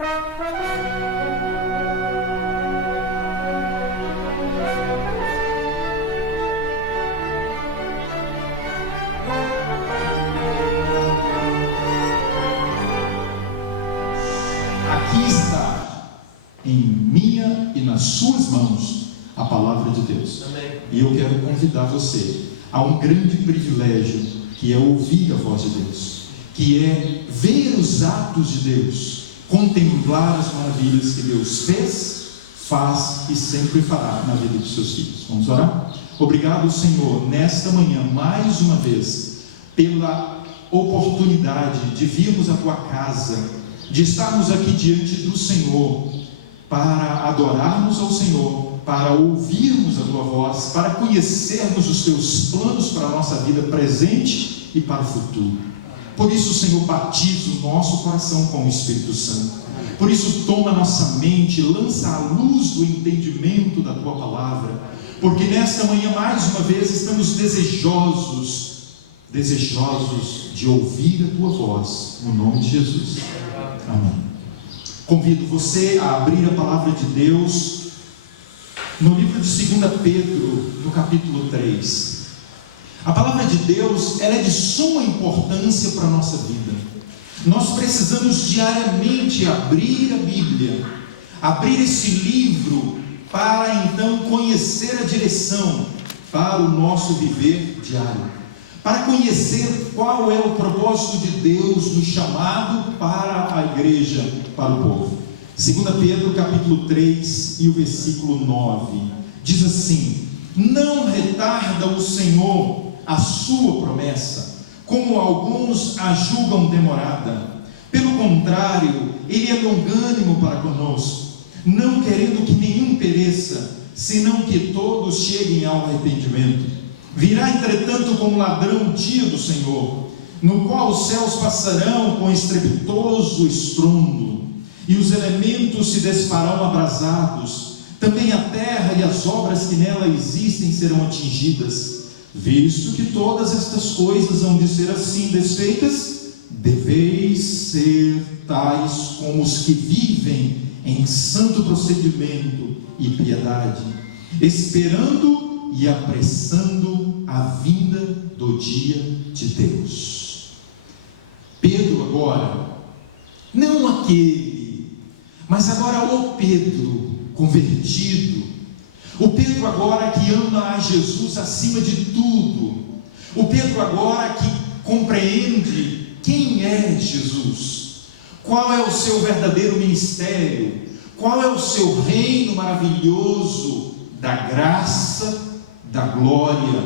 Aqui está, em minha e nas suas mãos, a palavra de Deus. Amém. E eu quero convidar você a um grande privilégio, que é ouvir a voz de Deus, que é ver os atos de Deus, contemplar as maravilhas que Deus fez, faz e sempre fará na vida dos seus filhos. Vamos orar? Obrigado, Senhor, nesta manhã, mais uma vez, pela oportunidade de virmos à tua casa, de estarmos aqui diante do Senhor, para adorarmos ao Senhor, para ouvirmos a tua voz, para conhecermos os teus planos para a nossa vida presente e para o futuro. Por isso, Senhor, batiza o nosso coração com o Espírito Santo. Por isso, toma a nossa mente, lança a luz do entendimento da tua palavra, porque nesta manhã, mais uma vez, estamos desejosos de ouvir a tua voz, no nome de Jesus. Amém. Convido você a abrir a palavra de Deus no livro de 2 Pedro, no capítulo 3. A palavra de Deus, ela é de suma importância para a nossa vida. Nós precisamos diariamente abrir a Bíblia, abrir esse livro, para então conhecer a direção para o nosso viver diário, para conhecer qual é o propósito de Deus no chamado para a igreja, para o povo. 2 Pedro capítulo 3 e o versículo 9 diz assim: não retarda o Senhor a sua promessa, como alguns a julgam demorada. Pelo contrário, Ele é longânimo para conosco, não querendo que nenhum pereça, senão que todos cheguem ao arrependimento. Virá, entretanto, como ladrão o dia do Senhor, no qual os céus passarão com estrepitoso estrondo, e os elementos se desfarão abrasados, também a terra e as obras que nela existem serão atingidas. Visto que todas estas coisas hão de ser assim desfeitas, deveis ser tais como os que vivem em santo procedimento e piedade, esperando e apressando a vinda do dia de Deus. Pedro agora, não aquele, mas agora o Pedro convertido, o Pedro agora que ama a Jesus acima de tudo, o Pedro agora que compreende quem é Jesus, qual é o seu verdadeiro ministério, qual é o seu reino maravilhoso da graça, da glória.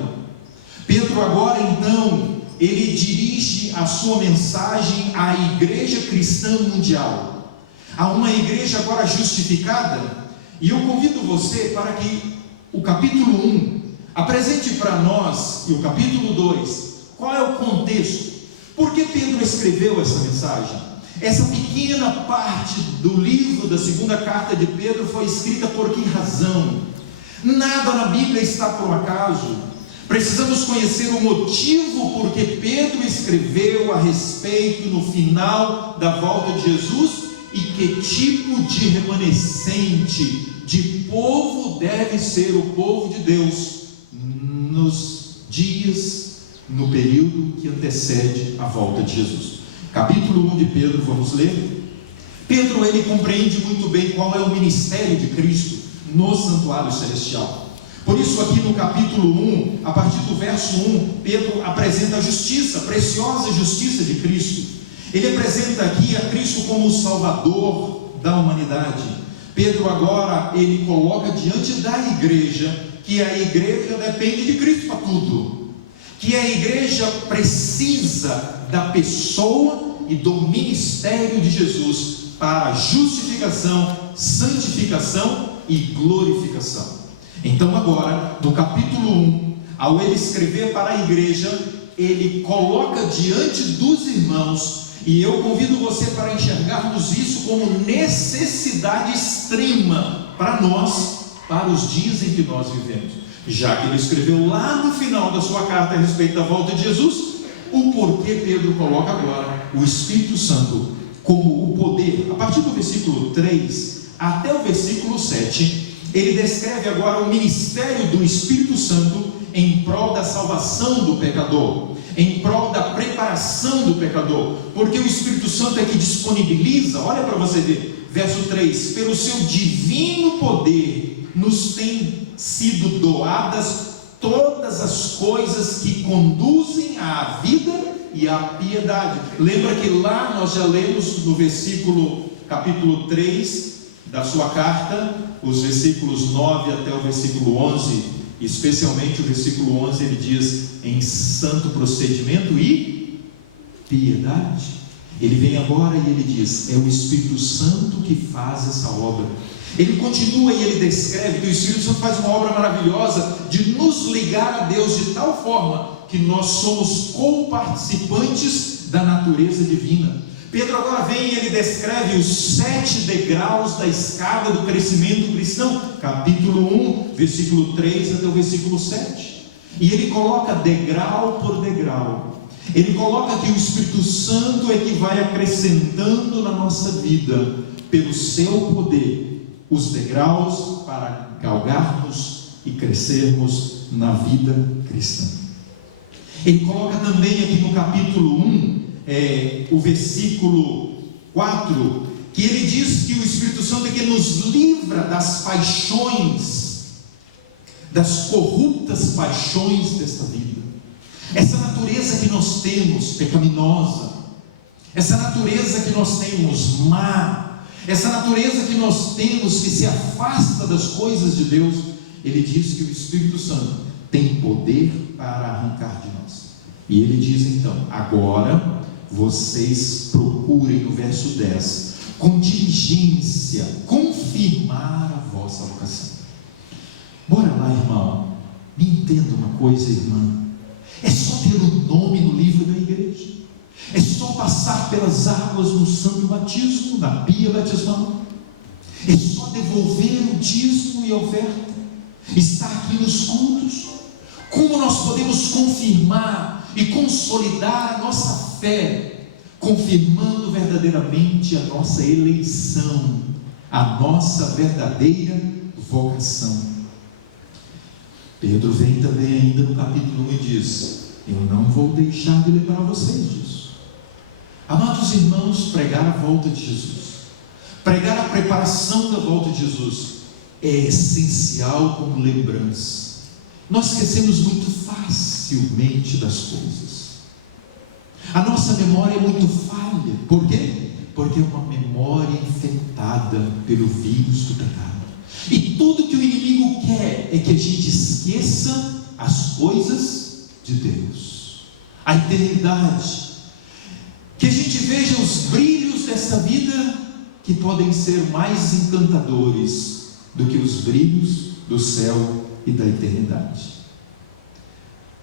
Pedro agora então, ele dirige a sua mensagem à igreja cristã mundial, a uma igreja agora justificada. E eu convido você para que o capítulo 1 apresente para nós, e o capítulo 2, qual é o contexto, por que Pedro escreveu essa mensagem. Essa pequena parte do livro da segunda carta de Pedro foi escrita por que razão? Nada na Bíblia está por um acaso. Precisamos conhecer o motivo por que Pedro escreveu a respeito no final da volta de Jesus e que tipo de remanescente, de povo deve ser o povo de Deus nos dias, no período que antecede a volta de Jesus. Capítulo 1 de Pedro, vamos ler. Pedro, ele compreende muito bem qual é o ministério de Cristo no santuário celestial. Por isso aqui no capítulo 1, a partir do verso 1, Pedro apresenta a justiça, a preciosa justiça de Cristo. Ele apresenta aqui a Cristo como o Salvador da humanidade. Pedro agora, ele coloca diante da igreja, que a igreja depende de Cristo para tudo, que a igreja precisa da pessoa e do ministério de Jesus para justificação, santificação e glorificação. Então agora, no capítulo 1, ao ele escrever para a igreja, ele coloca diante dos irmãos, e eu convido você para enxergarmos isso como necessidade extrema para nós, para os dias em que nós vivemos, já que ele escreveu lá no final da sua carta a respeito da volta de Jesus, o porquê Pedro coloca agora o Espírito Santo como o poder. A partir partir do versículo 3 até o versículo 7, ele descreve agora o ministério do Espírito Santo em prol da salvação do pecador, em prol da preparação do pecador, porque o Espírito Santo é que disponibiliza. Olha para você ver, verso 3: pelo seu divino poder nos tem sido doadas todas as coisas que conduzem à vida e à piedade. Lembra que lá nós já lemos no capítulo 3 da sua carta, os versículos 9 até o versículo 11, especialmente o versículo 11, ele diz: em santo procedimento e piedade. Ele vem agora e ele diz: é o Espírito Santo que faz essa obra. Ele continua e ele descreve que o Espírito Santo faz uma obra maravilhosa de nos ligar a Deus de tal forma que nós somos co-participantes da natureza divina. Pedro agora vem e ele descreve os 7 degraus da escada do crescimento cristão, capítulo 1, versículo 3 até o versículo 7, e ele coloca degrau por degrau. Ele coloca que o Espírito Santo é que vai acrescentando na nossa vida, pelo seu poder, os degraus para galgarmos e crescermos na vida cristã. Ele coloca também aqui no capítulo 1, o versículo 4, que ele diz que o Espírito Santo é que nos livra das paixões, das corruptas paixões desta vida. Essa natureza que nós temos pecaminosa, essa natureza que nós temos má, essa natureza que nós temos que se afasta das coisas de Deus, ele diz que o Espírito Santo tem poder para arrancar de nós. E ele diz então: agora vocês procurem, no verso 10, com diligência, confirmar a vossa vocação. Bora lá, irmão, me entenda uma coisa, irmã, é só ter o nome no livro da igreja, é só passar pelas águas no santo batismo, na pia batismal, é só devolver o dízimo e a oferta, estar aqui nos cultos. Como nós podemos confirmar e consolidar a nossa fé, confirmando verdadeiramente a nossa eleição, a nossa verdadeira vocação? Pedro vem também ainda no capítulo 1 e diz: eu não vou deixar de lembrar vocês disso. Amados irmãos, pregar a volta de Jesus, pregar a preparação da volta de Jesus é essencial como lembrança. Nós esquecemos muito facilmente das coisas. A nossa memória é muito falha. Por quê? Porque é uma memória infectada pelo vírus do pecado. E tudo que o inimigo quer é que a gente esqueça as coisas de Deus, a eternidade, que a gente veja os brilhos dessa vida, que podem ser mais encantadores do que os brilhos do céu e da eternidade.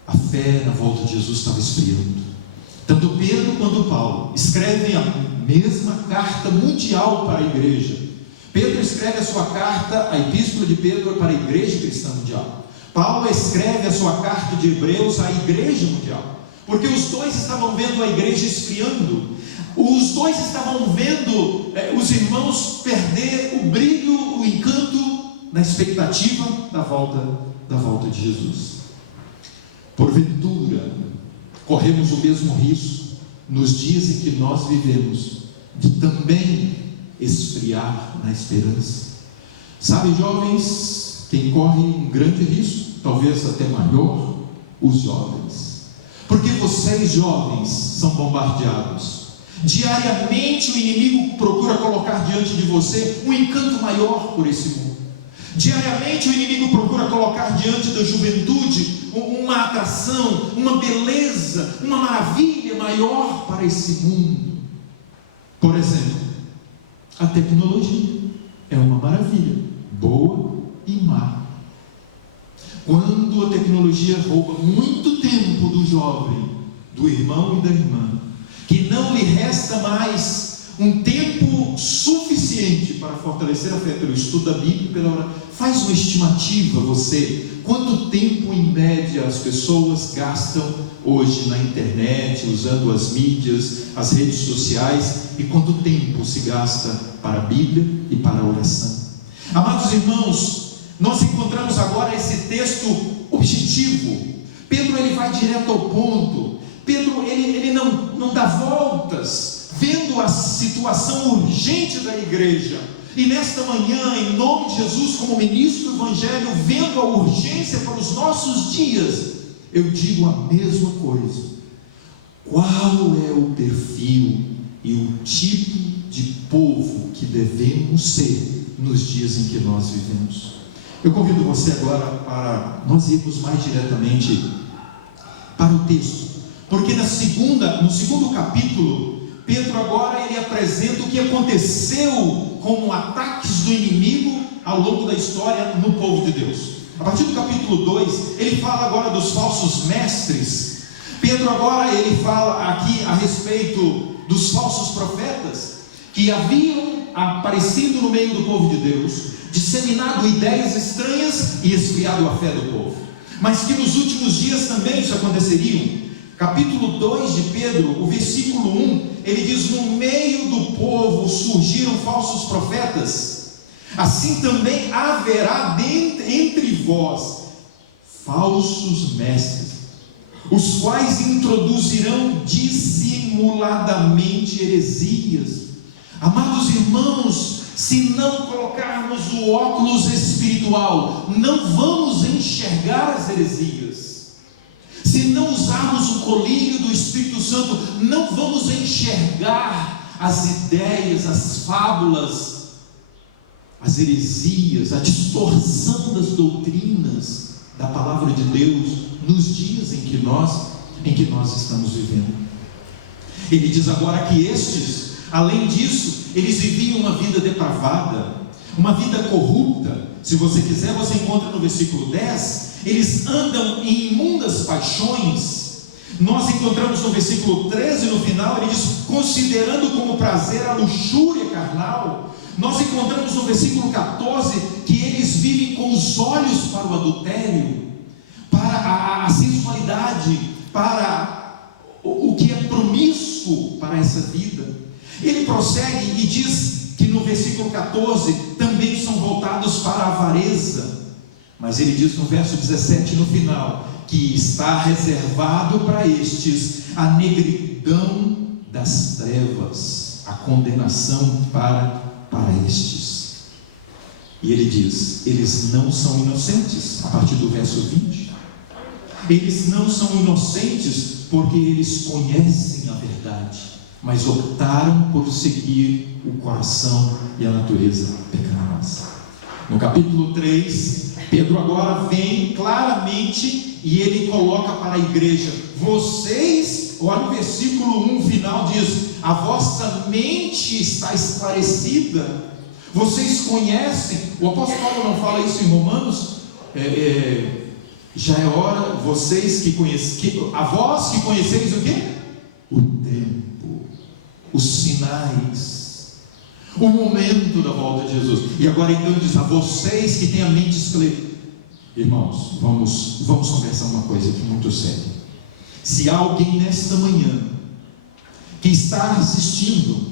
A fé na volta de Jesus estava esfriando. Tanto Pedro quanto Paulo escrevem a mesma carta mundial para a igreja. Pedro escreve a sua carta, a epístola de Pedro, para a igreja cristã mundial. Paulo escreve a sua carta de Hebreus à igreja mundial, porque os dois estavam vendo a igreja esfriando. Os dois estavam vendo os irmãos perder o brilho, o encanto, na expectativa da volta de Jesus. Porventura, corremos o mesmo risco, nos dias em que nós vivemos, de também esfriar na esperança. Sabe, jovens, quem corre um grande risco, talvez até maior, os jovens. Porque vocês, jovens, são bombardeados. Diariamente o inimigo procura colocar diante de você um encanto maior por esse mundo. Diariamente o inimigo procura colocar diante da juventude uma atração, uma beleza, uma maravilha maior para esse mundo. Por exemplo, a tecnologia é uma maravilha, boa e má. Quando a tecnologia rouba muito tempo do jovem, do irmão e da irmã, que não lhe resta mais um tempo suficiente para fortalecer a fé pelo estudo da Bíblia, pela oração. Faz uma estimativa, você, quanto tempo em média as pessoas gastam hoje na internet, usando as mídias, as redes sociais, e quanto tempo se gasta para a Bíblia e para a oração. Amados irmãos, nós encontramos agora esse texto objetivo. Pedro, ele vai direto ao ponto. Pedro, ele não dá voltas, vendo a situação urgente da igreja. E nesta manhã, em nome de Jesus, como ministro do Evangelho, vendo a urgência para os nossos dias, eu digo a mesma coisa. Qual é o perfil e o tipo de povo que devemos ser nos dias em que nós vivemos? Eu convido você agora para nós irmos mais diretamente para o texto, porque no segundo capítulo, Pedro agora ele apresenta o que aconteceu como ataques do inimigo ao longo da história no povo de Deus. A partir do capítulo 2, ele fala agora dos falsos mestres. Pedro agora ele fala aqui a respeito dos falsos profetas que haviam aparecido no meio do povo de Deus, disseminado ideias estranhas e esfriado a fé do povo, mas que nos últimos dias também isso aconteceria. Capítulo 2 de Pedro, o versículo 1, ele diz: no meio do povo surgiram falsos profetas, assim também haverá entre vós falsos mestres, os quais introduzirão dissimuladamente heresias. Amados irmãos, se não colocarmos o óculos espiritual, não vamos enxergar as heresias. Se não usarmos o colírio do Espírito Santo, não vamos enxergar as ideias, as fábulas, as heresias, a distorção das doutrinas da palavra de Deus nos dias em que nós estamos vivendo. Ele diz agora que estes, além disso, eles viviam uma vida depravada, uma vida corrupta. Se você quiser, você encontra no versículo 10, eles andam em imundas paixões. Nós encontramos no versículo 13, no final, ele diz: considerando como prazer a luxúria carnal. Nós encontramos no versículo 14, que eles vivem com os olhos para o adultério, para a sensualidade, para o que é promíscuo para essa vida. Ele prossegue e diz que no versículo 14, também são voltados para a avareza. Mas ele diz no verso 17, no final, que está reservado para estes a negridão das trevas, a condenação para estes. E ele diz: eles não são inocentes, a partir do verso 20. Eles não são inocentes porque eles conhecem a verdade, mas optaram por seguir o coração e a natureza pecaminosa. No capítulo 3, Pedro agora vem claramente e ele coloca para a igreja: vocês, olha o versículo 1 final, diz: a vossa mente está esclarecida, vocês conhecem. O apóstolo Paulo não fala isso em Romanos? Já é hora, vocês que conhecem, a vós que conheceis o quê? O tempo, os sinais, o momento da volta de Jesus. E agora então diz: a vocês que têm a mente esclarecida. Irmãos, vamos conversar uma coisa aqui muito séria. Se há alguém nesta manhã que está assistindo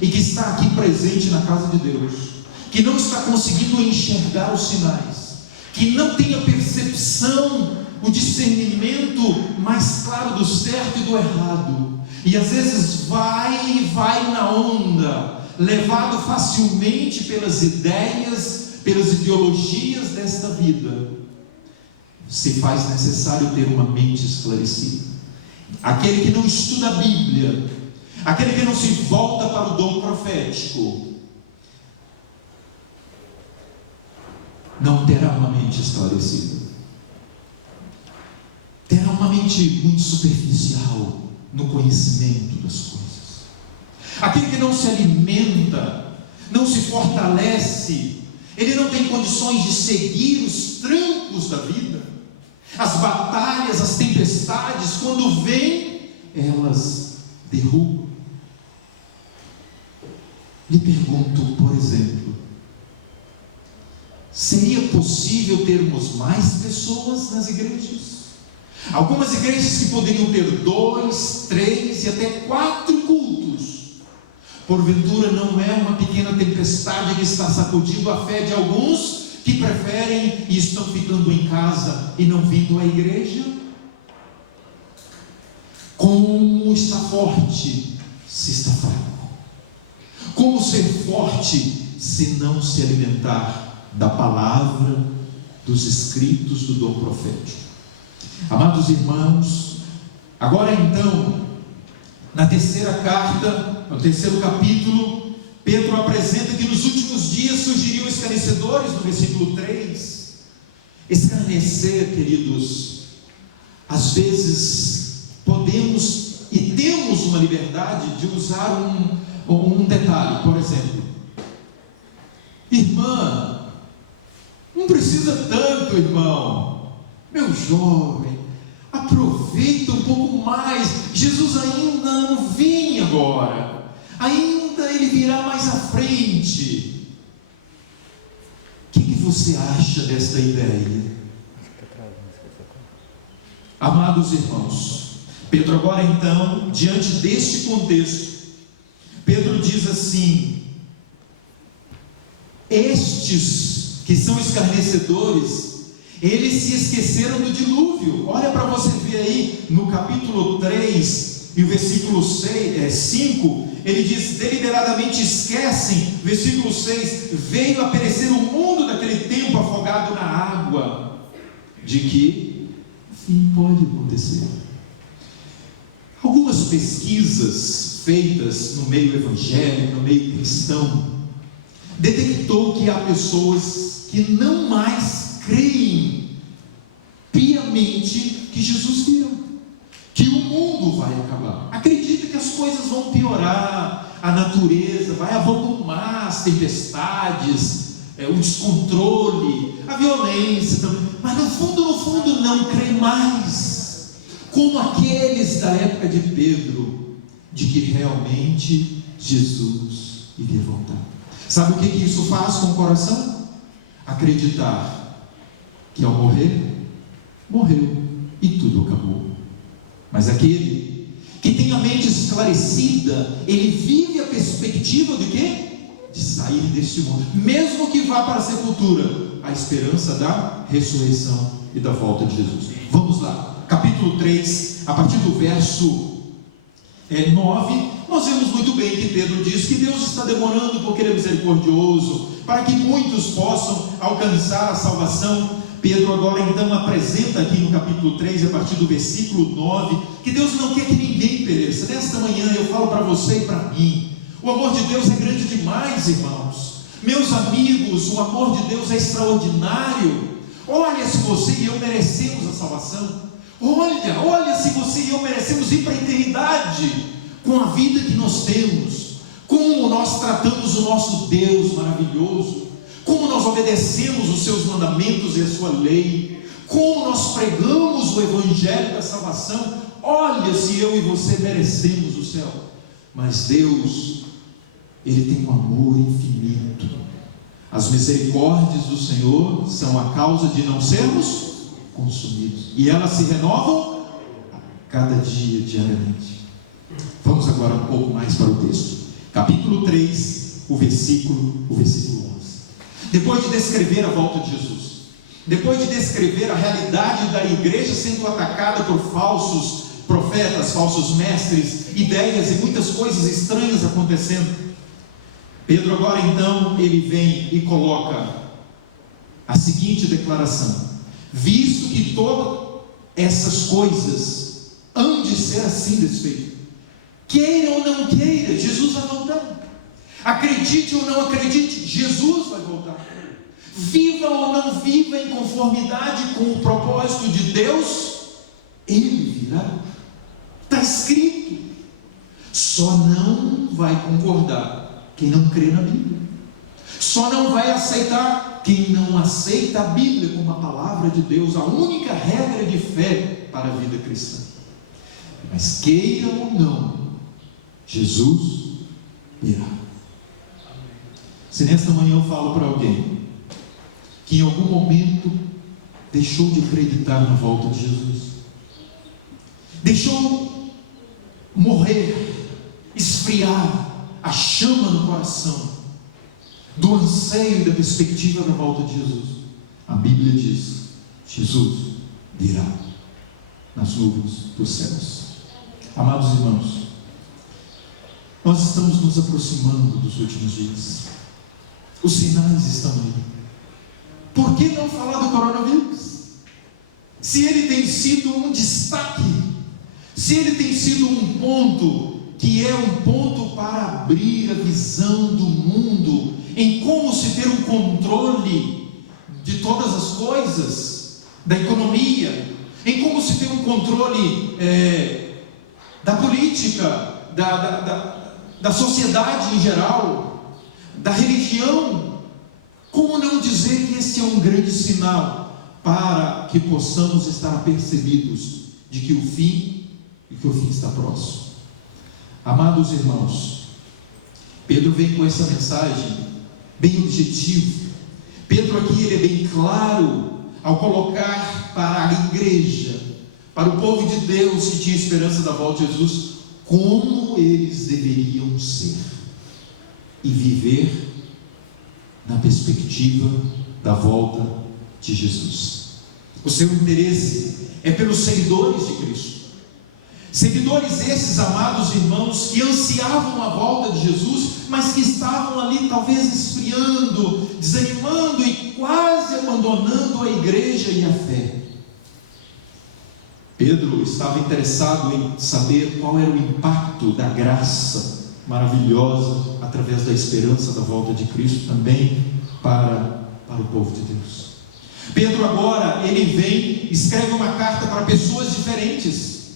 e que está aqui presente na casa de Deus, que não está conseguindo enxergar os sinais, que não tem a percepção, o discernimento mais claro do certo e do errado, e às vezes vai na onda, levado facilmente pelas ideias, pelas ideologias desta vida, se faz necessário ter uma mente esclarecida. Aquele que não estuda a Bíblia, aquele que não se volta para o dom profético, não terá uma mente esclarecida, terá uma mente muito superficial no conhecimento das coisas. Aquele que não se alimenta, não se fortalece, ele não tem condições de seguir os trancos da vida, as batalhas, as tempestades, quando vêm, elas derrubam. Lhe pergunto, por exemplo, Seria possível termos mais pessoas nas igrejas? Algumas igrejas que poderiam ter 2, 3 e até 4 cultos. Porventura não é uma pequena tempestade que está sacudindo a fé de alguns que preferem e estão ficando em casa e não vindo à igreja? Como está forte se está fraco? Como ser forte se não se alimentar da palavra, dos escritos do dom profético? Amados irmãos, agora então, na terceira carta, no terceiro capítulo, Pedro apresenta que nos últimos dias surgiriam escarnecedores, no versículo 3. Escarnecer, queridos, às vezes podemos e temos uma liberdade de usar um detalhe, por exemplo: irmã, não precisa tanto, irmão, meu jovem, aproveita um pouco mais, Jesus ainda não vinha agora, ainda ele virá mais à frente. O que você acha desta ideia? Amados irmãos, Pedro agora então, diante deste contexto, Pedro diz assim: estes que são escarnecedores, eles se esqueceram do dilúvio. Olha para você ver aí no capítulo 3 e o versículo 5, ele diz: deliberadamente esquecem, versículo 6, veio a perecer o mundo daquele tempo afogado na água, de que o fim pode acontecer. Algumas pesquisas feitas no meio evangélico, no meio cristão, detectou que há pessoas que não mais creem piamente que Jesus virá, que o mundo vai acabar. Acredita que as coisas vão piorar, a natureza vai avolumar as tempestades, o descontrole, a violência também, mas no fundo não crê mais, como aqueles da época de Pedro, de que realmente Jesus iria voltar. Sabe o que isso faz com o coração? Acreditar que ao morrer, morreu e tudo acabou. Mas aquele que tem a mente esclarecida, ele vive a perspectiva de quê? De sair deste mundo, mesmo que vá para a sepultura, a esperança da ressurreição e da volta de Jesus. Vamos lá, capítulo 3, a partir do verso 9, nós vemos muito bem que Pedro diz que Deus está demorando porque Ele é misericordioso, para que muitos possam alcançar a salvação. Pedro agora então apresenta aqui no capítulo 3, a partir do versículo 9, que Deus não quer que ninguém pereça. Nesta manhã eu falo para você e para mim, o amor de Deus é grande demais, irmãos. Meus amigos, o amor de Deus é extraordinário. Olha se você e eu merecemos a salvação. Olha se você e eu merecemos ir para a eternidade com a vida que nós temos, como nós tratamos o nosso Deus maravilhoso, como nós obedecemos os seus mandamentos e a sua lei, como nós pregamos o evangelho da salvação. Olha se eu e você merecemos o céu. Mas Deus, Ele tem um amor infinito. As misericórdias do Senhor são a causa de não sermos consumidos, e elas se renovam a cada dia, diariamente. Vamos agora um pouco mais para o texto, capítulo 3, o versículo 11. Depois de descrever a volta de Jesus, depois de descrever a realidade da igreja sendo atacada por falsos profetas, falsos mestres, ideias e muitas coisas estranhas acontecendo, Pedro agora então, ele vem e coloca a seguinte declaração: visto que todas essas coisas hão de ser assim desfeitas, queira ou não queira, Jesus vai voltar. Acredite ou não acredite, Jesus vai voltar. Viva ou não viva em conformidade com o propósito de Deus, Ele virá. Está escrito. Só não vai concordar quem não crê na Bíblia. Só não vai aceitar quem não aceita a Bíblia como a palavra de Deus, a única regra de fé para a vida cristã. Mas queira ou não, Jesus virá. Se nesta manhã eu falo para alguém que em algum momento deixou de acreditar na volta de Jesus, deixou morrer, esfriar a chama no coração do anseio e da perspectiva da volta de Jesus. A Bíblia diz: Jesus virá nas nuvens dos céus. Amados irmãos, nós estamos nos aproximando dos últimos dias. Os sinais estão aí. Por que não falar do coronavírus? Se ele tem sido um destaque, se ele tem sido um ponto que é um ponto para abrir a visão do mundo em como se ter um controle de todas as coisas, da economia, em como se ter um controle da política, da sociedade em geral, da religião. Como não dizer que esse é um grande sinal para que possamos estar apercebidos de que o fim está próximo? Amados irmãos, Pedro vem com essa mensagem bem objetiva. Pedro aqui ele é bem claro ao colocar para a igreja, para o povo de Deus que tinha esperança da volta de Jesus, como eles deveriam ser e viver na perspectiva da volta de Jesus. O seu interesse é pelos seguidores de Cristo, seguidores esses, amados irmãos, que ansiavam a volta de Jesus, mas que estavam ali talvez esfriando, desanimando e quase abandonando a igreja e a fé. Pedro estava interessado em saber qual era o impacto da graça maravilhosa através da esperança da volta de Cristo também para o povo de Deus. Pedro agora, ele vem, escreve uma carta para pessoas diferentes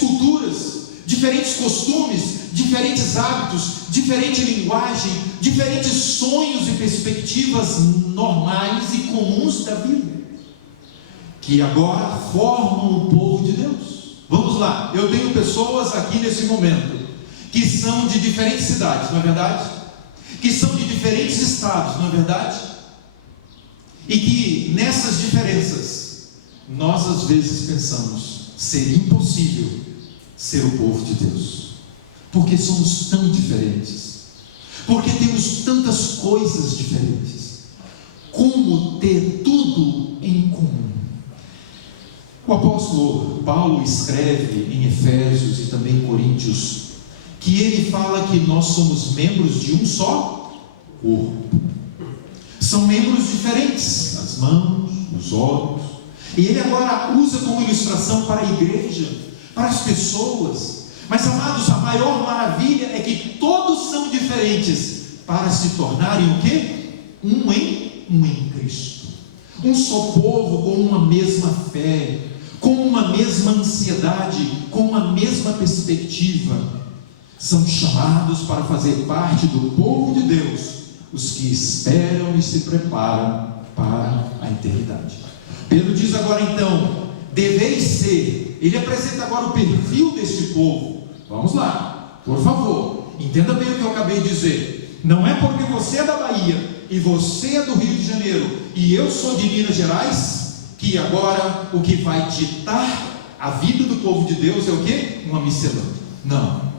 culturas, diferentes costumes, diferentes hábitos, diferente linguagem, diferentes sonhos e perspectivas normais e comuns da vida, que agora formam o povo de Deus. Vamos lá, eu tenho pessoas aqui nesse momento que são de diferentes cidades, não é verdade? Que são de diferentes estados, não é verdade? E que nessas diferenças nós às vezes pensamos ser impossível ser o povo de Deus, porque somos tão diferentes, porque temos tantas coisas diferentes. Como ter tudo em comum? O apóstolo Paulo escreve em Efésios e também em Coríntios que ele fala que nós somos membros de um só corpo. São membros diferentes, as mãos, os olhos. E ele agora usa como ilustração para a igreja, para as pessoas. Mas, amados, a maior maravilha é que todos são diferentes para se tornarem o quê? Um em Cristo. Um só povo com uma mesma fé, com uma mesma ansiedade, com uma mesma perspectiva. São chamados para fazer parte do povo de Deus, os que esperam e se preparam para a eternidade. Pedro diz agora então, deveis ser, ele apresenta agora o perfil deste povo. Vamos lá, por favor, entenda bem o que eu acabei de dizer. Não é porque você é da Bahia, e você é do Rio de Janeiro, e eu sou de Minas Gerais, que agora o que vai ditar a vida do povo de Deus é o quê? Uma miscelânea. Não.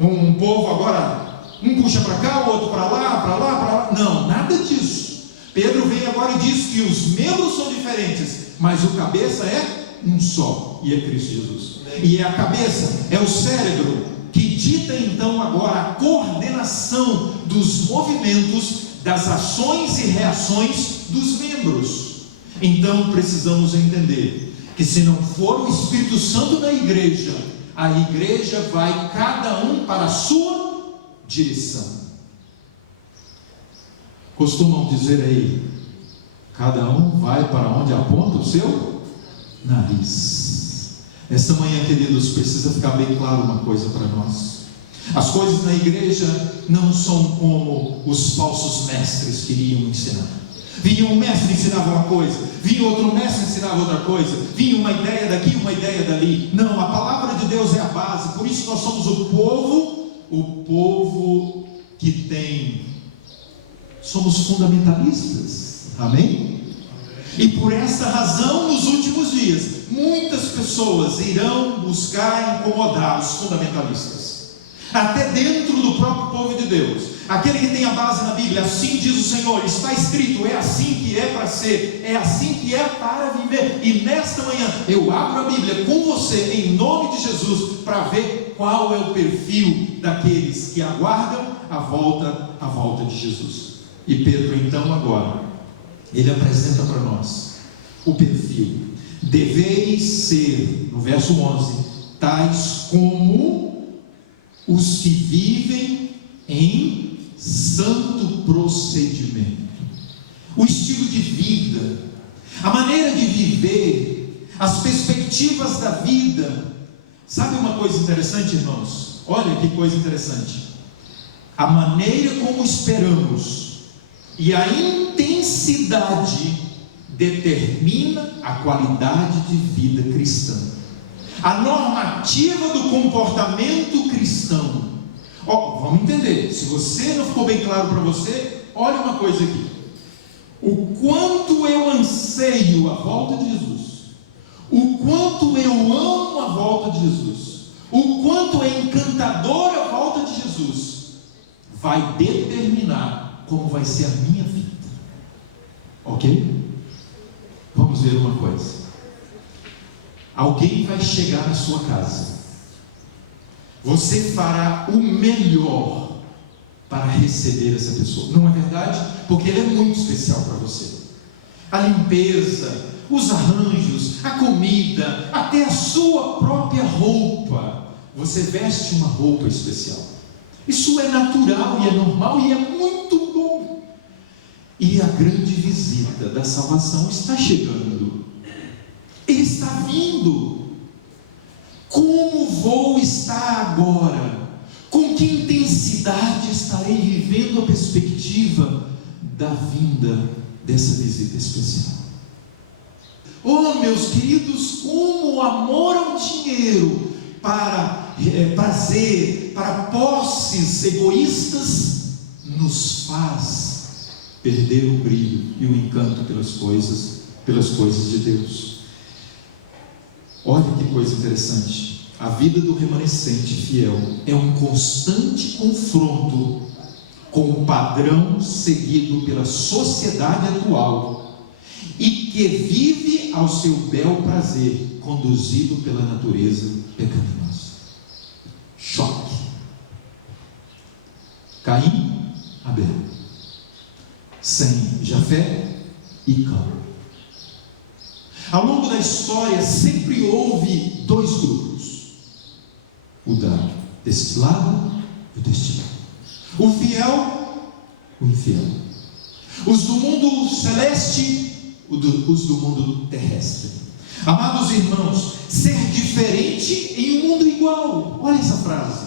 Um povo agora, um puxa para cá, o outro para lá. Não, nada disso. Pedro vem agora e diz que os membros são diferentes, mas o cabeça é um só, e é Cristo Jesus. E a cabeça é o cérebro que dita então agora a coordenação dos movimentos, das ações e reações dos membros. Então precisamos entender que se não for o Espírito Santo na igreja, a igreja vai cada um para a sua direção. Costumam dizer aí, cada um vai para onde aponta o seu nariz. Esta manhã, queridos, precisa ficar bem claro uma coisa para nós. As coisas na igreja não são como os falsos mestres queriam ensinar. Vinha um mestre e ensinava uma coisa, vinha outro mestre e ensinava outra coisa, vinha uma ideia daqui, uma ideia dali. Não, a palavra de Deus é a base. Por isso nós somos o povo que tem, somos fundamentalistas. Amém? E por essa razão, nos últimos dias, muitas pessoas irão buscar incomodar os fundamentalistas, até dentro do próprio povo de Deus. Aquele que tem a base na Bíblia: assim diz o Senhor, está escrito, é assim que é para ser, é assim que é para viver. E nesta manhã eu abro a Bíblia com você, em nome de Jesus, para ver qual é o perfil daqueles que aguardam a volta de Jesus. E Pedro então agora, ele apresenta para nós o perfil: deveis ser, no verso 11, tais como os que vivem em santo procedimento. O estilo de vida, a maneira de viver, as perspectivas da vida. Sabe uma coisa interessante, irmãos? Olha que coisa interessante. A maneira como esperamos e a intensidade determina a qualidade de vida cristã, a normativa do comportamento cristão. Vamos entender. Se você não ficou bem claro para você, olha uma coisa aqui: o quanto eu anseio a volta de Jesus, o quanto eu amo a volta de Jesus, o quanto é encantadora a volta de Jesus, vai determinar como vai ser a minha vida. Ok? Vamos ver uma coisa. Alguém vai chegar na sua casa, você fará o melhor para receber essa pessoa, não é verdade? Porque ele é muito especial para você. A limpeza, os arranjos, a comida, até a sua própria roupa. Você veste uma roupa especial. Isso é natural e é normal e é muito bom. E a grande visita da salvação está chegando. Ele está vindo. Como vou estar agora? Com que intensidade estarei vivendo a perspectiva da vinda dessa visita especial? Oh, meus queridos, como o amor ao dinheiro para prazer, para posses egoístas, nos faz perder o brilho e o encanto pelas coisas de Deus. Olha que coisa interessante. A vida do remanescente fiel é um constante confronto com o padrão seguido pela sociedade atual e que vive ao seu bel prazer, conduzido pela natureza pecaminosa. Choque. Caim, Abel. Sem, Jafé e Cã. Ao longo da história sempre houve dois grupos: o deste lado e o deste lado, o fiel, o infiel, os do mundo celeste, os do mundo terrestre. Amados irmãos, ser diferente em um mundo igual. Olha essa frase: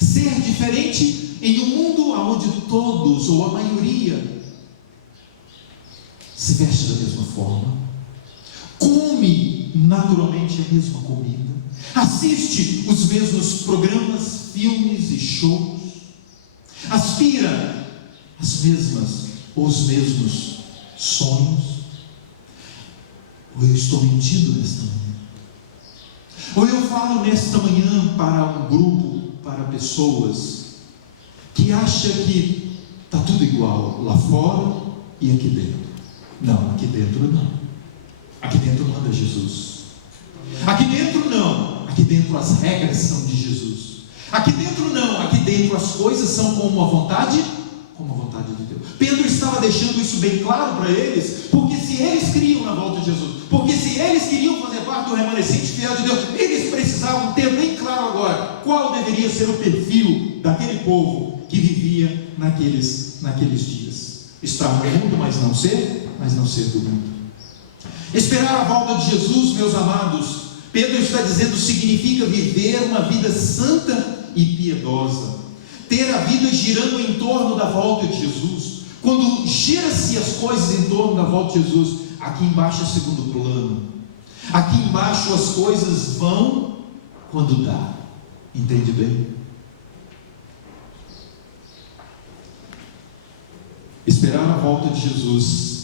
ser diferente em um mundo onde todos ou a maioria se veste da mesma forma, come naturalmente a mesma comida, assiste os mesmos programas, filmes e shows, aspira as mesmas ou os mesmos sonhos. Ou eu estou mentindo nesta manhã? Ou eu falo nesta manhã para um grupo, para pessoas que acham que está tudo igual lá fora e aqui dentro? Não, aqui dentro não. Aqui dentro manda Jesus. Aqui dentro não. Aqui dentro as regras são de Jesus. Aqui dentro não. Aqui dentro as coisas são como a vontade de Deus. Pedro estava deixando isso bem claro para eles, porque se eles queriam na volta de Jesus, porque se eles queriam fazer parte do remanescente fiel de Deus, eles precisavam ter bem claro agora qual deveria ser o perfil daquele povo que vivia naqueles dias. Estar no mundo, mas não ser do mundo. Esperar a volta de Jesus, meus amados, Pedro está dizendo, significa viver uma vida santa e piedosa, ter a vida girando em torno da volta de Jesus. Quando gira-se as coisas em torno da volta de Jesus, aqui embaixo é segundo plano. Aqui embaixo as coisas vão quando dá. Entende bem? Esperar a volta de Jesus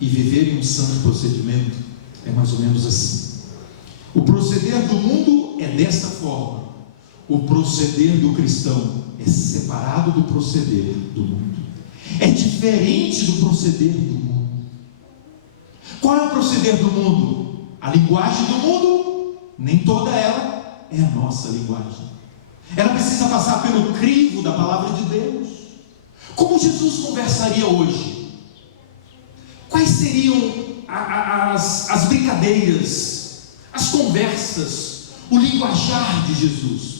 e viver em um santo procedimento é mais ou menos assim. O proceder do mundo é desta forma. O proceder do cristão é separado do proceder do mundo. É diferente do proceder do mundo. Qual é o proceder do mundo? A linguagem do mundo, nem toda ela é a nossa linguagem. Ela precisa passar pelo crivo da palavra de Deus. Como Jesus conversaria hoje? Quais seriam as brincadeiras, as conversas, o linguajar de Jesus?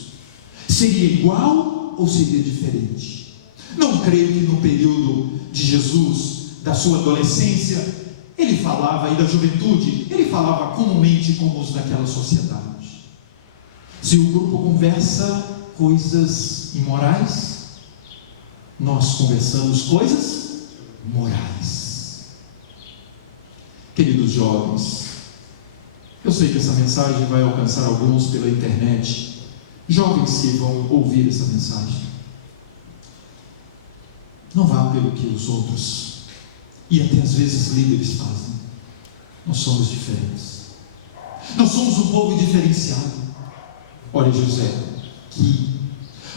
Seria igual ou seria diferente? Não creio que no período de Jesus, da sua adolescência, ele falava, e da juventude, ele falava comumente como os daquela sociedade. Se o grupo conversa coisas imorais, nós conversamos coisas morais. Queridos jovens, eu sei que essa mensagem vai alcançar alguns pela internet, jovens que vão ouvir essa mensagem. Não vá pelo que os outros, e até às vezes líderes fazem. Nós somos diferentes. Nós somos um povo diferenciado. Olha José, que.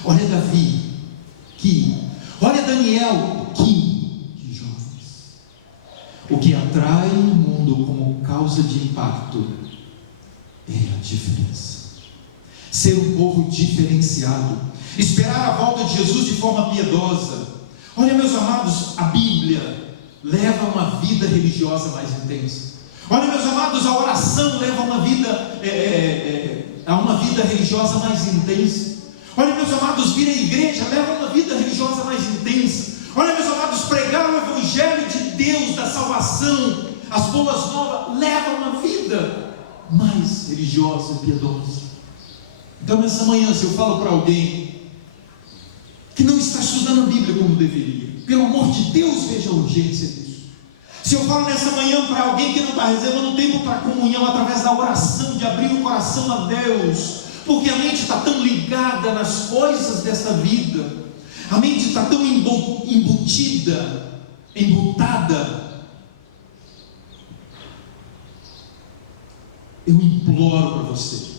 Olha Davi, que. Olha Daniel, que jovens. O que atrai o mundo como causa de impacto é a diferença. Ser um povo diferenciado, esperar a volta de Jesus de forma piedosa. Olha, meus amados, a Bíblia leva uma vida religiosa mais intensa. Olha, meus amados, a oração leva a uma vida religiosa mais intensa. Olha, meus amados, vir à igreja leva a uma vida religiosa mais intensa. Olha, meus amados, pregar o Evangelho de Deus, da salvação, as boas novas, leva a uma vida mais religiosa e piedosa. Então, nessa manhã, se eu falo para alguém que não está estudando a Bíblia como deveria, pelo amor de Deus, veja a urgência disso. Se eu falo nessa manhã para alguém que não está reservando tempo para comunhão através da oração, de abrir o coração a Deus, porque a mente está tão ligada nas coisas dessa vida, a mente está tão embutada, eu imploro para você,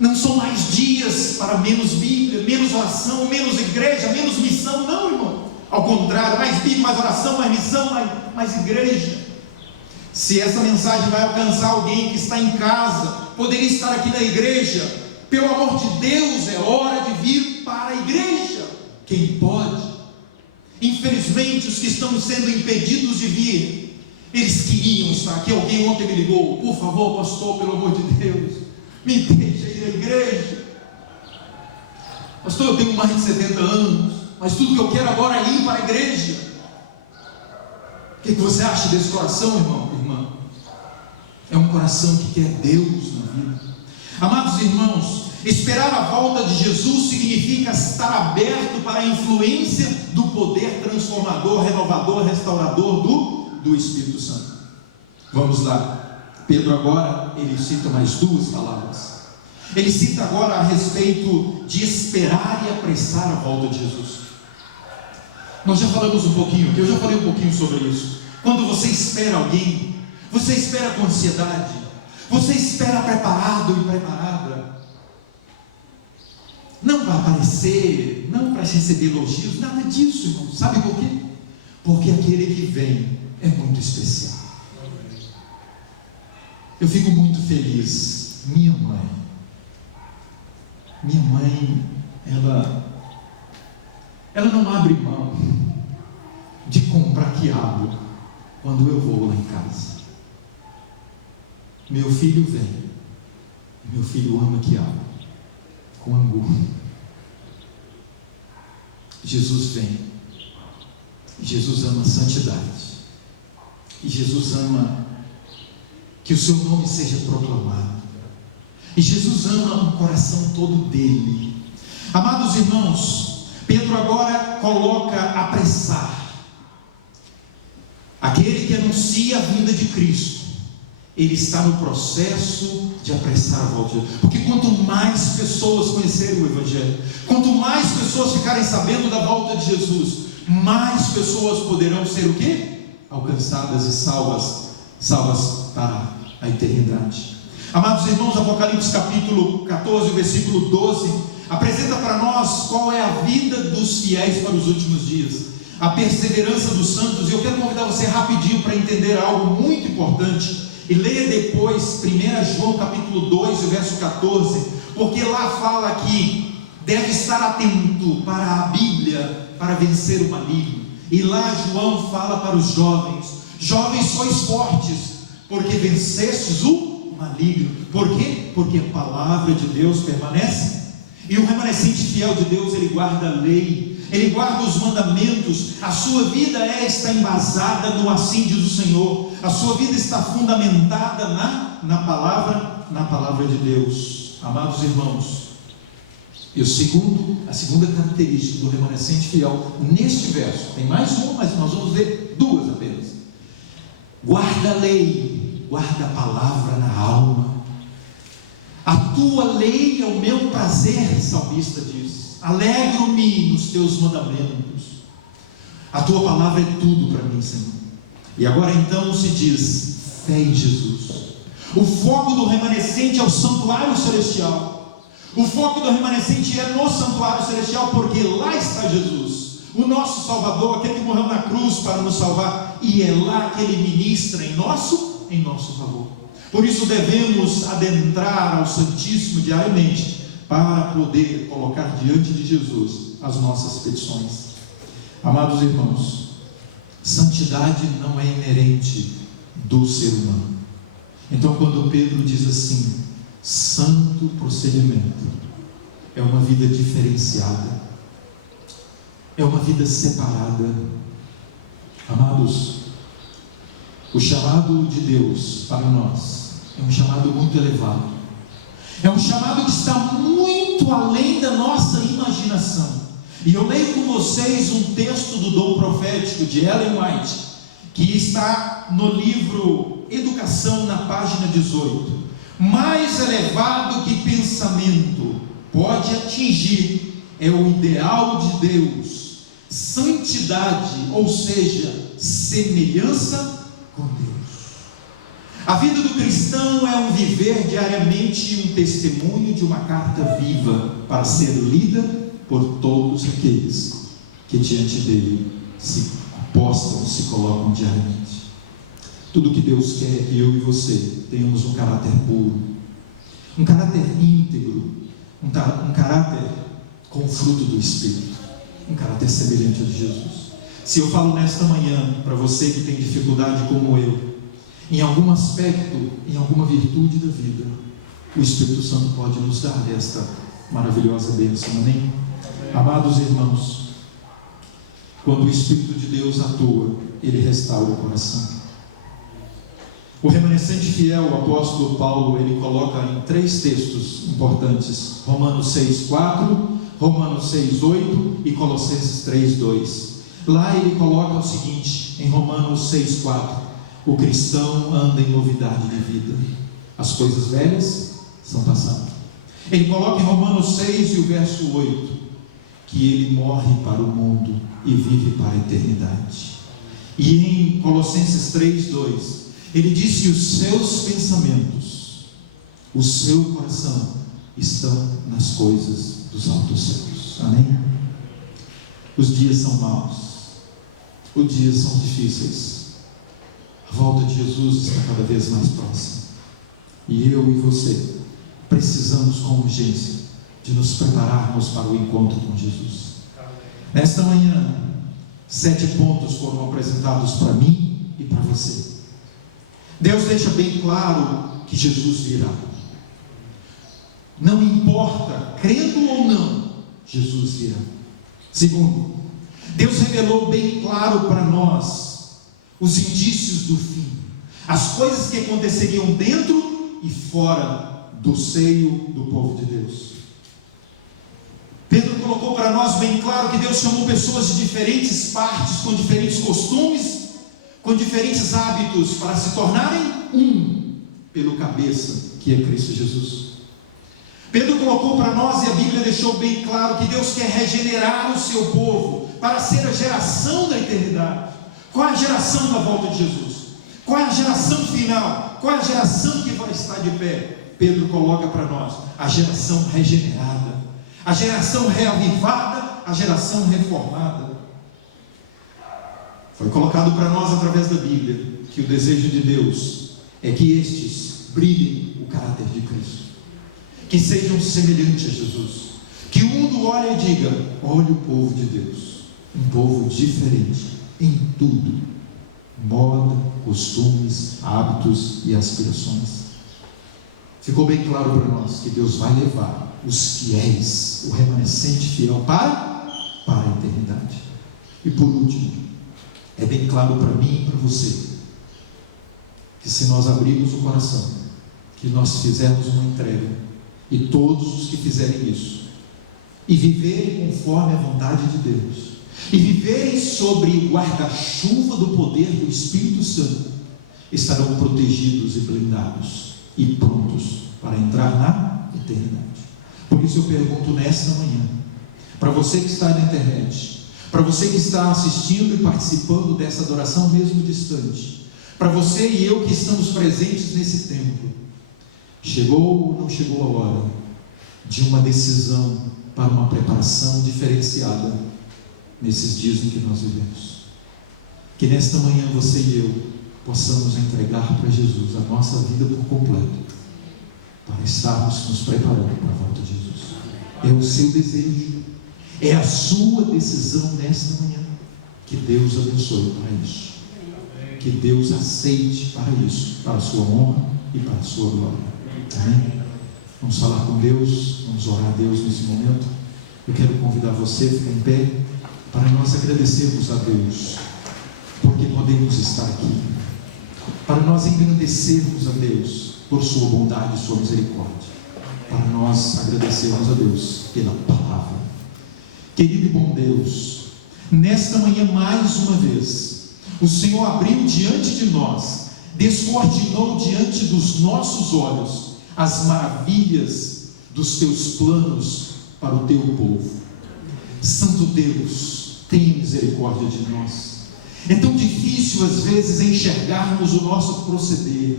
não são mais dias para menos Bíblia, menos oração, menos igreja, menos missão, não, irmão. Ao contrário, mais Bíblia, mais oração, mais missão, mais igreja. Se essa mensagem vai alcançar alguém que está em casa, poderia estar aqui na igreja, pelo amor de Deus, é hora de vir para a igreja. Quem pode? Infelizmente, os que estão sendo impedidos de vir, eles queriam estar aqui. Alguém ontem me ligou: por favor, pastor, pelo amor de Deus, me deixa ir à igreja. Pastor, eu tenho mais de 70 anos, mas tudo que eu quero agora é ir para a igreja. O que você acha desse coração, irmão, irmã? É um coração que quer Deus na vida. Amados irmãos, esperar a volta de Jesus significa estar aberto para a influência do poder transformador, renovador, restaurador do Espírito Santo. Vamos lá. Pedro agora, ele cita mais duas palavras. Ele cita agora a respeito de esperar e apressar a volta de Jesus. Nós já falamos um pouquinho, eu já falei um pouquinho sobre isso. Quando você espera alguém, você espera com ansiedade, você espera preparado e preparada. Não para aparecer, não para receber elogios, nada disso, irmão. Sabe por quê? Porque aquele que vem é muito especial. Eu fico muito feliz. Minha mãe, ela não abre mão de comprar quiabo quando eu vou lá em casa. Meu filho vem, meu filho ama quiabo com angu. Jesus vem, Jesus ama a santidade, e Jesus ama que o seu nome seja proclamado, e Jesus ama o coração todo dele. Amados irmãos, Pedro agora coloca apressar. Aquele que anuncia a vinda de Cristo, ele está no processo de apressar a volta de Jesus. Porque quanto mais pessoas conhecerem o Evangelho, quanto mais pessoas ficarem sabendo da volta de Jesus, mais pessoas poderão ser o quê? alcançadas e salvas para a eternidade. Amados irmãos, Apocalipse capítulo 14, versículo 12, apresenta para nós qual é a vida dos fiéis para os últimos dias, a perseverança dos santos. E eu quero convidar você rapidinho para entender algo muito importante, e leia depois 1 João capítulo 2, verso 14, porque lá fala que deve estar atento para a Bíblia, para vencer o maligno. E lá João fala para os jovens: jovens, sois fortes, porque vencestes o maligno. Por quê? Porque a palavra de Deus permanece. E o remanescente fiel de Deus, ele guarda a lei, ele guarda os mandamentos. A sua vida está embasada no assim diz o Senhor. A sua vida está fundamentada na palavra de Deus. Amados irmãos, e a segunda característica do remanescente fiel, neste verso, tem mais uma, mas nós vamos ver duas apenas: guarda a lei, guarda a palavra na alma. A tua lei é o meu prazer, o salmista diz. Alegro-me nos teus mandamentos. A tua palavra é tudo para mim, Senhor. E agora então se diz: fé em Jesus. O foco do remanescente é o santuário celestial. O foco do remanescente é no santuário celestial, porque lá está Jesus, o nosso Salvador, aquele que morreu na cruz para nos salvar, e é lá que Ele ministra em nosso favor. Por isso devemos adentrar ao Santíssimo diariamente, para poder colocar diante de Jesus as nossas petições. Amados irmãos, santidade não é inerente do ser humano. Então, quando Pedro diz assim: santo procedimento, é uma vida diferenciada, é uma vida separada. Amados, o chamado de Deus para nós é um chamado muito elevado, é um chamado que está muito além da nossa imaginação. E eu leio com vocês um texto do dom profético de Ellen White, que está no livro Educação, na página 18. Mais elevado que pensamento pode atingir é o ideal de Deus, santidade, ou seja, semelhança com Deus. A vida do cristão é um viver diariamente um testemunho de uma carta viva para ser lida por todos aqueles que diante dele se apostam, se colocam diariamente. Tudo que Deus quer é que eu e você tenhamos um caráter puro, um caráter íntegro, um caráter com o fruto do Espírito, um caráter semelhante ao de Jesus. Se eu falo nesta manhã para você que tem dificuldade como eu, em algum aspecto, em alguma virtude da vida, o Espírito Santo pode nos dar esta maravilhosa bênção, amém? Amados irmãos, quando o Espírito de Deus atua, ele restaura o coração. O remanescente fiel, o apóstolo Paulo, ele coloca em 3 textos importantes: Romanos 6:4, Romanos 6:8 e Colossenses 3:2. Lá ele coloca o seguinte, em Romanos 6:4: o cristão anda em novidade de vida, as coisas velhas são passadas. Ele coloca em Romanos 6 e o verso 8, que ele morre para o mundo e vive para a eternidade. E em Colossenses 3:2, ele diz que os seus pensamentos, o seu coração estão nas coisas dos altos céus, amém? Os dias são maus, os dias são difíceis, a volta de Jesus está cada vez mais próxima, e eu e você precisamos com urgência de nos prepararmos para o encontro com Jesus. Nesta manhã, 7 pontos foram apresentados para mim e para você. Deus deixa bem claro que Jesus virá. Não importa, crendo ou não, Jesus virá. Segundo, Deus revelou bem claro para nós os indícios do fim, as coisas que aconteceriam dentro e fora do seio do povo de Deus. Pedro colocou para nós bem claro que Deus chamou pessoas de diferentes partes, com diferentes costumes, com diferentes hábitos, para se tornarem um pelo cabeça, que é Cristo Jesus. Pedro colocou para nós, e a Bíblia deixou bem claro, que Deus quer regenerar o seu povo para ser a geração da eternidade, Qual é a geração da volta de Jesus? Qual é a geração final? Qual é a geração que vai estar de pé? Pedro coloca para nós: a geração regenerada, a geração reavivada, a geração reformada. Foi colocado para nós através da Bíblia que o desejo de Deus é que estes brilhem o caráter de Cristo, que sejam semelhantes a Jesus, que o mundo olhe e diga: olha o povo de Deus, um povo diferente em tudo, moda, costumes, hábitos e aspirações. Ficou bem claro para nós que Deus vai levar os fiéis, o remanescente fiel para a eternidade. E por último, é bem claro para mim e para você que se nós abrirmos o coração, que nós fizermos uma entrega, e todos os que fizerem isso e viverem conforme a vontade de Deus, e viverem sobre o guarda-chuva do poder do Espírito Santo, estarão protegidos e blindados e prontos para entrar na eternidade. Por isso eu pergunto nesta manhã, para você que está na internet, para você que está assistindo e participando dessa adoração mesmo distante, para você e eu que estamos presentes nesse templo, chegou ou não chegou a hora de uma decisão para uma preparação diferenciada nesses dias em que nós vivemos? Que nesta manhã você e eu possamos entregar para Jesus a nossa vida por completo, para estarmos nos preparando para a volta de Jesus. É o seu desejo, é a sua decisão nesta manhã. Que Deus abençoe para isso, que Deus aceite para isso, para a sua honra e para a sua glória. Amém? Vamos falar com Deus, vamos orar a Deus nesse momento. Eu quero convidar você a ficar em pé para nós agradecermos a Deus porque podemos estar aqui, para nós engrandecermos a Deus por sua bondade e sua misericórdia, para nós agradecermos a Deus pela palavra. Querido e bom Deus, nesta manhã mais uma vez o Senhor abriu diante de nós, descortinou diante dos nossos olhos as maravilhas dos teus planos para o teu povo. Santo Deus, tenha misericórdia de nós. É tão difícil às vezes enxergarmos o nosso proceder,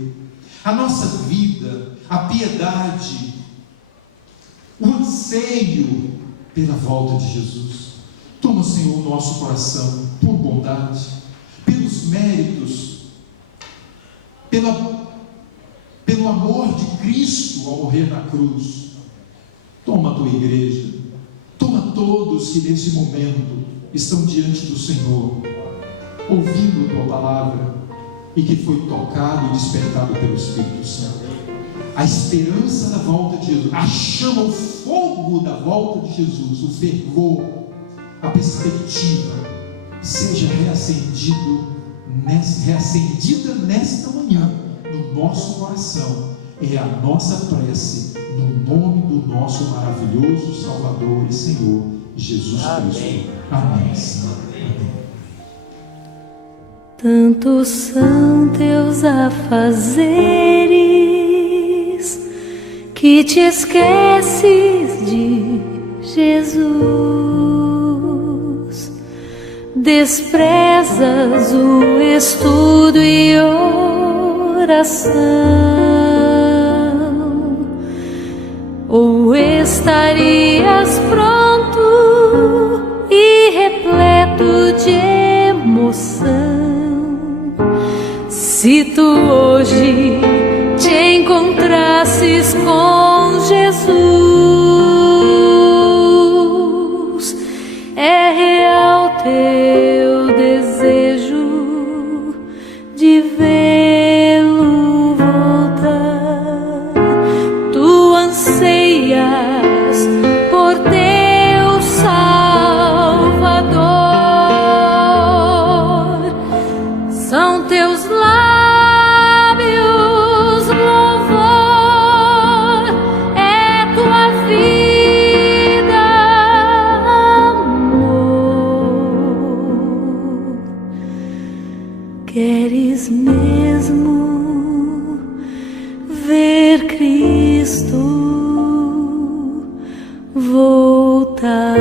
a nossa vida, a piedade, o anseio pela volta de Jesus. Toma, Senhor, o nosso coração por bondade, pelos méritos, pelo amor de Cristo ao morrer na cruz. Toma a tua igreja, toma todos que nesse momento estão diante do Senhor, ouvindo a tua palavra e que foi tocado e despertado pelo Espírito Santo. A esperança da volta de Jesus, a chama, o fogo da volta de Jesus, o fervor, a perspectiva, seja reacendida nesta manhã no nosso coração. É a nossa prece no nome do nosso maravilhoso Salvador e Senhor Jesus Cristo. Amém. Amém. Tantos são teus afazeres que te esqueces de Jesus, desprezas o estudo e oração, ou estarias pronto e repleto de emoção se tu hoje te encontrasses com Jesus. É real teu desejo de vê-lo voltar. Tu anseias por teu Salvador. São teus lábios louvor, é tua vida amor. Queres mesmo ver Cristo voltar?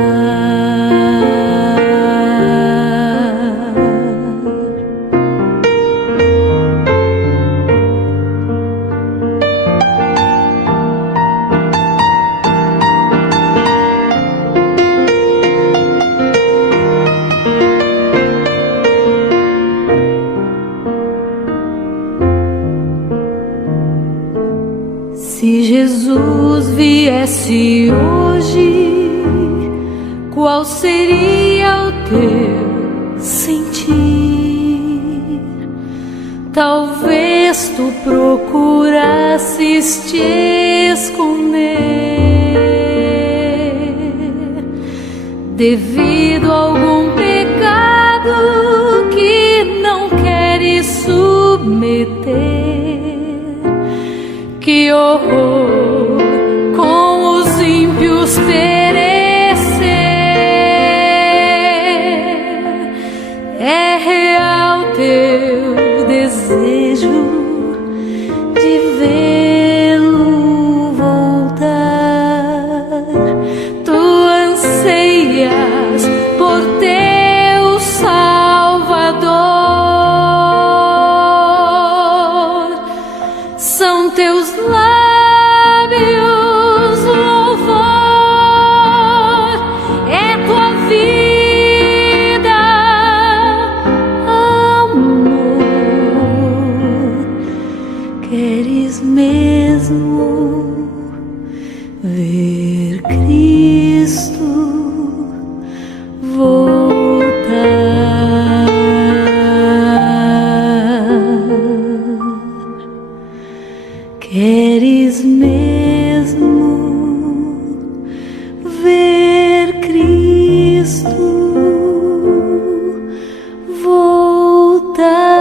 soubesse hoje qual seria o teu sentir, talvez tu procurasses te esconder devido a algum pecado que não queres submeter. Que horror com os ímpios perecer. É real teu desejo de vê-lo voltar. Tu anseias por teu Salvador. São teus lábios louvor, é tua vida amor. Queres mesmo ver Cristo voltar? Queres mesmo ver Cristo voltar?